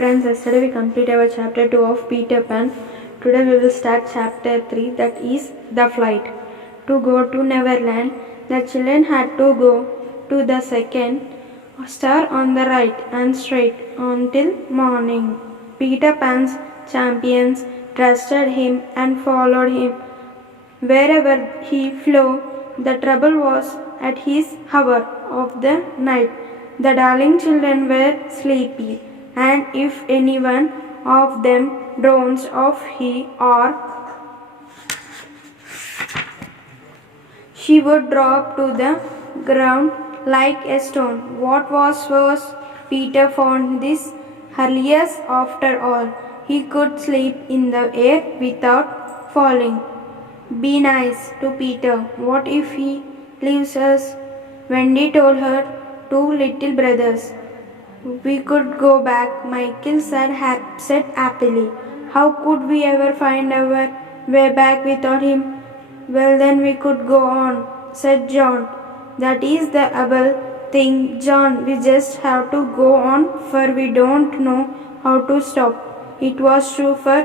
Friends, yesterday we completed our chapter 2 of Peter Pan. Today we will start chapter 3, that is the flight. To go to Neverland, the children had to go to the second star on the right and straight until morning. Peter Pan's champions trusted him and followed him wherever he flew. The trouble was at his hour of the night. The darling children were sleepy, and if any one of them dozed off, he or she would drop to the ground like a stone. What was worse, Peter found this hilarious after all. He could sleep in the air without falling. Be nice to Peter. What if he leaves us? Wendy told her two little brothers. We could go back, Michael said happily. How could we ever find our way back without him? Well, then we could go on, said John. That is the able thing, John. We just have to go on, for we don't know how to stop. It was true, for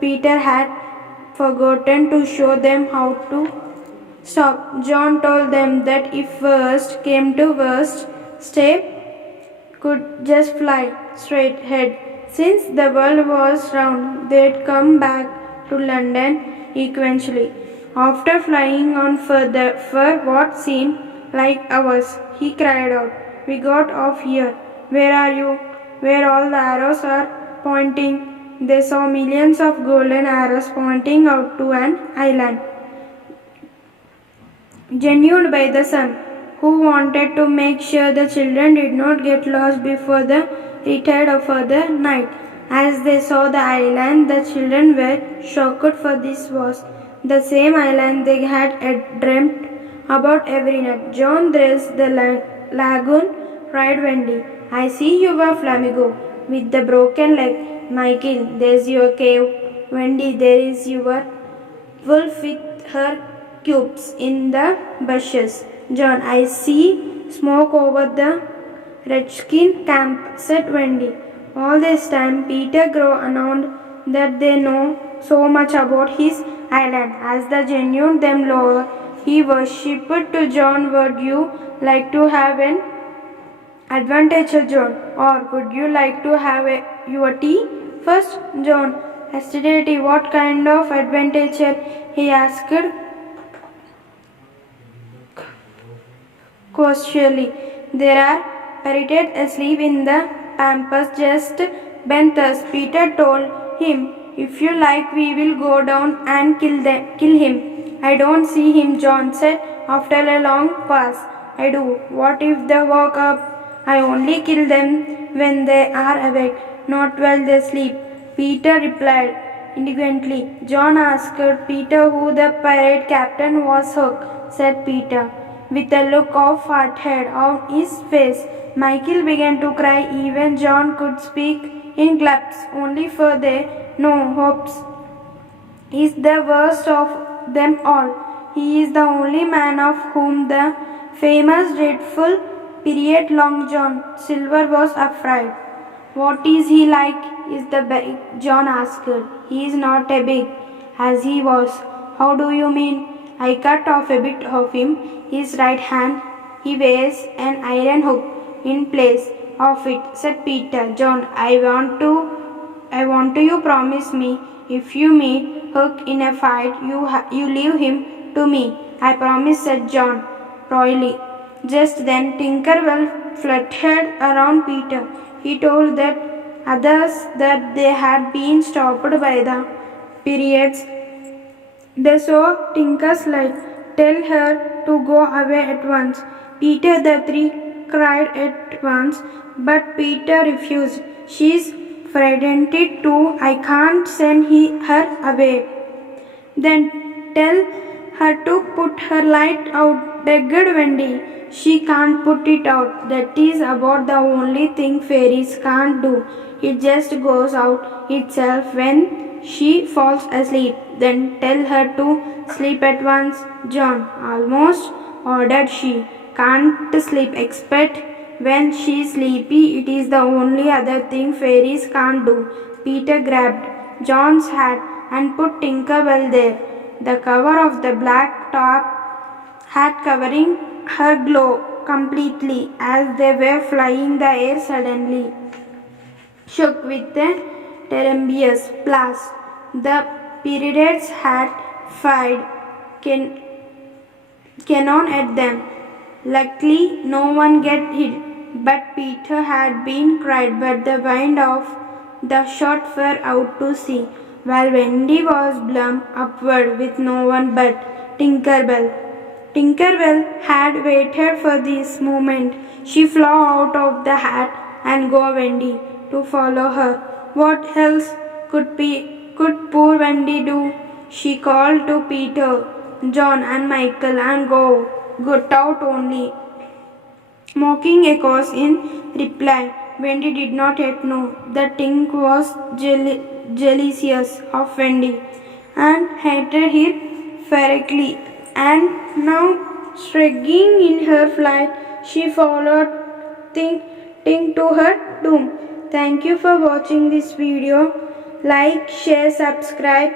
Peter had forgotten to show them how to stop. John told them that if worst came to worst, Step could just fly straight ahead. Since the world was round, they'd come back to London eventually. After flying on further for what seemed like hours, he cried out, "We got off here. Where are you? Where all the arrows are pointing?" They saw millions of golden arrows pointing out to an island genuined by the sun, who wanted to make sure the children did not get lost before the retire for the night. As they saw the island, the children were shocked, for this was the same island they had dreamt about every night. John, there's the lagoon, cried Wendy. I see your flamingo with the broken leg. Michael, there's your cave. Wendy, there is your wolf with her cubes in the bushes. John, I see smoke over the redskin camp, said Wendy. All this time, Peter grew announced that they know so much about his island. As the genuine them lower, he worshipped to John. Would you like to have an advantage, John? Or would you like to have your tea first? John hesitated. What kind of advantage? He asked cautiously. There are pirates asleep in the pampas just beneath us, Peter told him. If you like, we will go down and kill him. I don't see him, John said after a long pause. I do. What if they woke up? I only kill them when they are awake, not while they sleep, Peter replied indignantly. John asked Peter who the pirate captain was. Hook, said Peter, with a look of fathead on his face. Michael began to cry. Even John could speak in gasps. Only for they no hopes. He is the worst of them all. He is the only man of whom the famous dreadful period Long John Silver was afraid. What is he like? Is the big? John asked. He is not a big as he was. How do you mean? I cut off a bit of him. His right hand, he wears an iron hook in place of it, said Peter. John, I want to you promise me, if you meet Hook in a fight, you leave him to me. I promise, said John royally. Just then Tinkerbell fluttered around Peter. He told that others that they had been stopped by the pirates. They saw Tinker's light. Tell her to go away at once. Peter, the three cried at once, but Peter refused. She's frightened too. I can't send her away. Then tell her to put her light out, begged Wendy. She can't put it out. That is about the only thing fairies can't do. It just goes out itself when she falls asleep. Then tell her to sleep at once, John, almost ordered she. Can't sleep, expect when she's sleepy, it is the only other thing fairies can't do. Peter grabbed John's hat and put Tinkerbell there, the cover of the black top hat covering her glow completely as they were flying the air suddenly shook with a tremendous blast. The Pirates had fired cannon at them. Luckily, no one get hit, but Peter had been cried, but the wind of the shot were out to sea, while Wendy was blown upward with no one but Tinkerbell. Tinkerbell had waited for this moment. She flew out of the hat and go Wendy to follow her. What else could poor Wendy do? She called to Peter, John and Michael and got out only. Mocking echoes in reply. Wendy did not yet know that Tink was jealous of Wendy and hated her ferociously. And now, struggling in her flight, she followed Tink to her doom. Thank you for watching this video. Like, share, subscribe